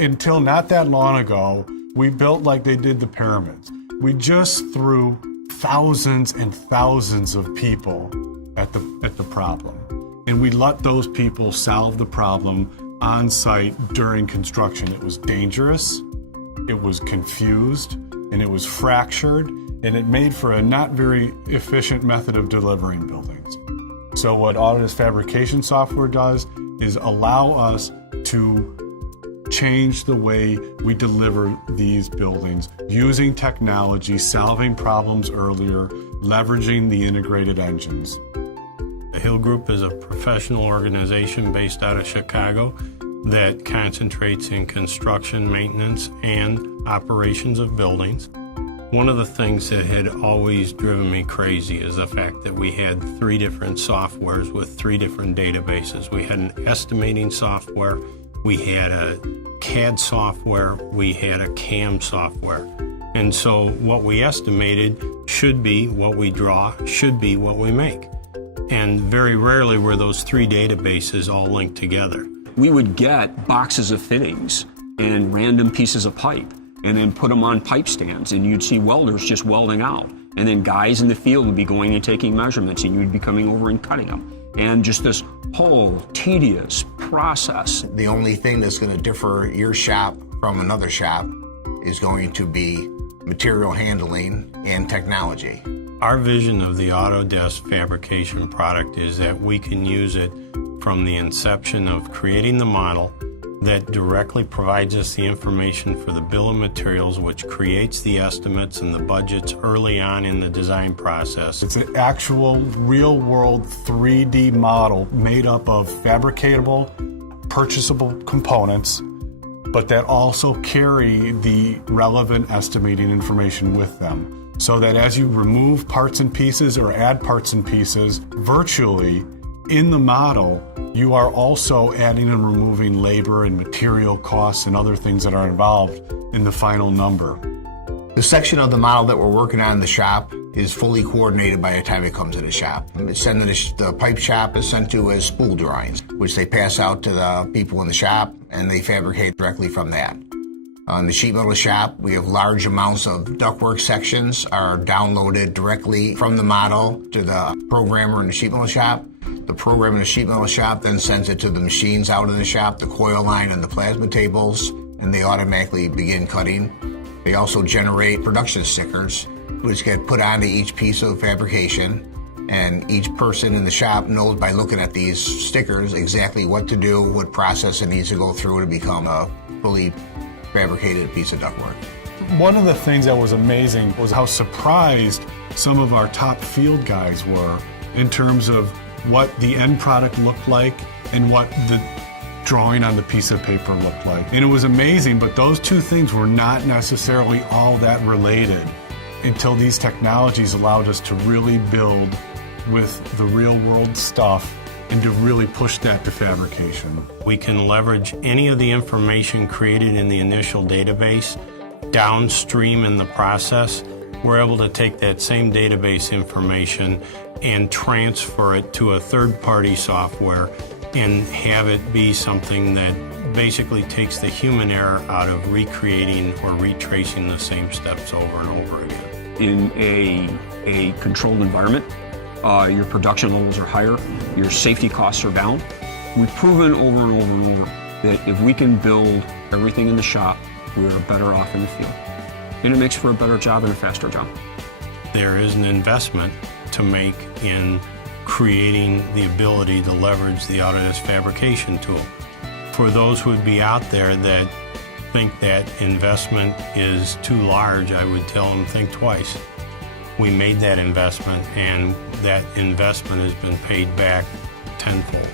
until not that long ago, we built like they did the pyramids. We just threw thousands and thousands of people at the problem. And we let those people solve the problem on site during construction. It was dangerous, it was confused, and it was fractured, and it made for a not very efficient method of delivering buildings. So what Autodesk Fabrication software does is allow us to change the way we deliver these buildings using technology, solving problems earlier, leveraging the integrated engines. The Hillgroup is a professional organization based out of Chicago that concentrates in construction, maintenance, and operations of buildings. One of the things that had always driven me crazy is the fact that we had 3 different softwares with 3 different databases. We had an estimating software, we had a CAD software, we had a CAM software. And so what we estimated should be what we draw, should be what we make. And very rarely were those 3 databases all linked together. We would get boxes of fittings and random pieces of pipe and then put them on pipe stands, and you'd see welders just welding out. And then guys in the field would be going and taking measurements, and you'd be coming over and cutting them. And just this whole tedious process. The only thing that's going to differ your shop from another shop is going to be material handling and technology. Our vision of the Autodesk Fabrication product is that we can use it from the inception of creating the model that directly provides us the information for the bill of materials, which creates the estimates and the budgets early on in the design process. It's an actual real-world 3D model made up of fabricatable, purchasable components, but that also carry the relevant estimating information with them. So that as you remove parts and pieces or add parts and pieces virtually in the model, you are also adding and removing labor and material costs and other things that are involved in the final number. The section of the model that we're working on in the shop is fully coordinated by the time it comes to the shop. The pipe shop is sent to as spool drawings, which they pass out to the people in the shop, and they fabricate directly from that. On the sheet metal shop, we have large amounts of ductwork sections are downloaded directly from the model to the programmer in the sheet metal shop. The programmer in the sheet metal shop then sends it to the machines out in the shop, the coil line and the plasma tables, and they automatically begin cutting. They also generate production stickers, which get put onto each piece of fabrication, and each person in the shop knows by looking at these stickers exactly what to do, what process it needs to go through to become a fully fabricated piece of ductwork. One of the things that was amazing was how surprised some of our top field guys were in terms of what the end product looked like and what the drawing on the piece of paper looked like. And it was amazing, but those 2 things were not necessarily all that related until these technologies allowed us to really build with the real world stuff and to really push that to fabrication. We can leverage any of the information created in the initial database downstream in the process. We're able to take that same database information and transfer it to a third-party software and have it be something that basically takes the human error out of recreating or retracing the same steps over and over again. In a controlled environment, your production levels are higher, your safety costs are down. We've proven over and over and over that if we can build everything in the shop, we are better off in the field. And it makes for a better job and a faster job. There is an investment to make in creating the ability to leverage the Autodesk Fabrication tool. For those who would be out there that think that investment is too large, I would tell them think twice. We made that investment, and that investment has been paid back tenfold.